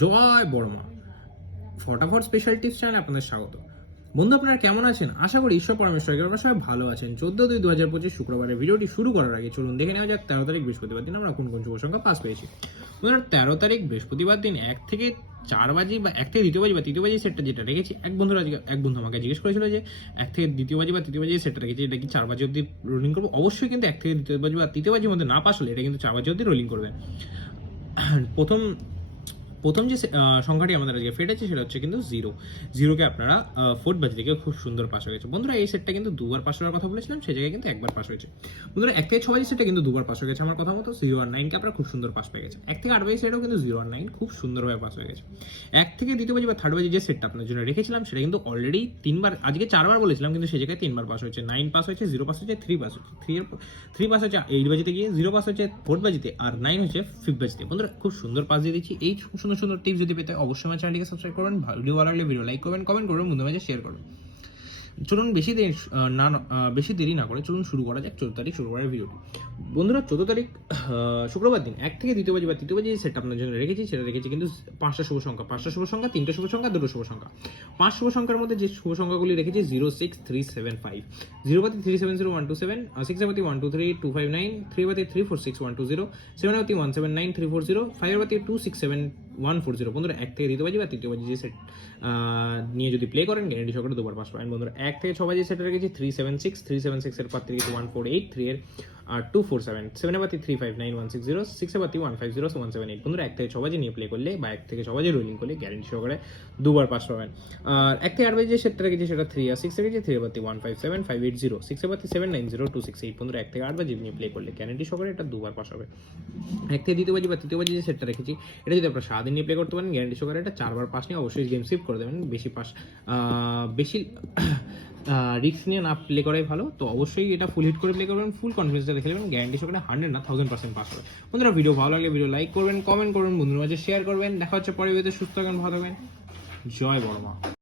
জয় বড়মা, ফটাফট special tips চ্যানেলে আপনাদের স্বাগত। বন্ধু, আপনারা কেমন আছেন? আশা করি ঈশ্বর পরমেশ্বর আপনারা সবাই ভালো আছেন। 14/2/2025 শুক্রবারের ভিডিওটি শুরু করার আগে চলুন দেখে নেওয়া যাক 13 তারিখ বৃহস্পতিবার দিন আমরা কোন কোন শুভ সংখ্যা পাস পেয়েছি। বন্ধুরা, 13 তারিখ বৃহস্পতিবার দিন 1 থেকে 4 বাজি বা 1 থেকে দ্বিতীয় বাজি বা তৃতীয় বাজি সেটটা যেটা রেখেছি, এক বন্ধু আমাকে জিজ্ঞেস করেছিল যে 1 থেকে দ্বিতীয় বাজি বা তৃতীয় বাজি সেটটা রেখেছি, এটা কি 4 বাজি অবধি রোলিং করবো? অবশ্যই কিন্তু 1 থেকে দ্বিতীয় বাজি বা তৃতীয় বাজির মধ্যে না পাস হলে এটা কিন্তু 4 বাজি অবধি রোলিং করবে। প্রথম প্রথম যে সংখ্যাটি আমাদের আজকে ফেটেছে সেটা হচ্ছে কিন্তু জিরোকে আপনারা ফোর্থ বাজি থেকে খুব সুন্দর পাস হয়ে গেছে। বন্ধুরা, এই সেটটা কিন্তু দুবার পাস হওয়ার কথা বলেছিলাম, সেই জায়গায় কিন্তু একবার পাস হয়েছে। বন্ধুরা, 1 থেকে 6 বাজি সেটটা কিন্তু দুবার পাস হয়ে গেছে আমার কথা মতো। 0 আর 9কে আপনারা খুব সুন্দর পাস পেয়ে গেছে। 1 থেকে 8 বাজি সেটাও কিন্তু 0 আর 9 খুব সুন্দরভাবে পাস হয়ে গেছে। 1 থেকে দ্বিতীয় বাজি বা থার্ড বাজি যে সেটটা আপনার জন্য রেখেছিলাম সেটা কিন্তু অলরেডি 3বার, আজকে 4বার বলেছিলাম কিন্তু সেই জায়গায় 3বার পাস হয়েছে। 9 পাস হয়েছে, 0 পাস হয়েছে, 3 পাস হয়েছে। 3 পাস হয়েছে 8 বাজিতে গিয়ে, 0 পাস হয়েছে 4th বাজিতে, আর 9 হচ্ছে 5th বাজিতে। বন্ধুরা, খুব সুন্দর পাস দিয়ে দিচ্ছি। এই সুন্দর সুন্দর টিপস যদি পেতে অবশ্যই আমার চ্যানেলটিকে সাবস্ক্রাইব করবেন, ভিডিও ভালো লাগলে ভিডিও লাইক করবেন, কমেন্ট করবেন, বন্ধুদের মাঝে শেয়ার করবেন। চলুন বেশি দেরি না করে চলুন শুরু করা যাক 14 তারিখ শুক্রবারের ভিডিওটি। বন্ধুরা, 14 তারিখ শুক্রবার দিন 1 থেকে দ্বিতীয় বাজি বা তৃতীয় বাজি সেটা আপনার জন্য রেখেছি, সেটা রেখেছি কিন্তু 5টা শুভ সংখ্যা, 3টা শুভ সংখ্যা, 2টো শুভ সংখ্যা। 5 শুভ সংখ্যার মধ্যে যে শুভ সংখ্যাগুলি রেখেছি 0, 6, 3, 7, 5। 0 বাতি 370127, 6 বাতি 123259, 3 বাতি 346120, 7 বাতি 179340, 5 বাতি 267140। বন্ধুরা, 1 থেকে দ্বিতীয় বাজি বা তৃতীয় বাজি যে সেট নিয়ে যদি প্লে করেন গ্যারান্টি সহকারে দুবার পাস পাবেন। বন্ধুরা, 1 থেকে 6 বাজি সেটা রেখেছি 376 এর পর থেকে 148, 3 এর 247, 7 এ বাতি 359160, 6 এ বাতি 150178। বন্ধুরা, 1 থেকে 6 বাজি নিয়ে প্লে করলে বা 1 থেকে 6 বাজি রোলিং করলে গ্যারান্টি সহকারে দুবার পাস পাবেন। আর 1 থেকে 8 বাজি যে সেটটা রেখেছি সেটা 3 আর 6 রেখেছি, 3 এ বাতি 157580, 6 এ বাতি 790268। বন্ধুরা, 1 থেকে 8 বাজি নিয়ে প্লে করলে গ্যারান্টি সহকারে এটা দুবার পাস হবে। 1 থেকে দ্বিতীয় বাজি বা তৃতীয় বাজি যে সেটটা রেখেছি এটা যদি আপনারা সারাদিন নিয়ে প্লে করতে পারেন গ্যারান্টি সহকারে এটা 4বার পাস নিয়ে অবশ্যই গেম সেভ করে দেবেন। বেশি রিস্ক নিয়ে না প্লে করাই ভালো। তো অবশ্যই এটা ফুল হিট করে প্লে করবেন, ফুল কনফিডেন্সে খেলবেন, গ্যারান্টি সহকারে 100 না 1000% পাস হবে। বন্ধুরা, ভিডিও ভালো লাগলে ভিডিও লাইক করবেন, কমেন্ট করবেন, বন্ধুদের মাঝে শেয়ার করবেন। দেখা হচ্ছে পরের ভিডিওতে। সুস্থ থাকবেন, ভালো থাকবেন। জয় বড়মা।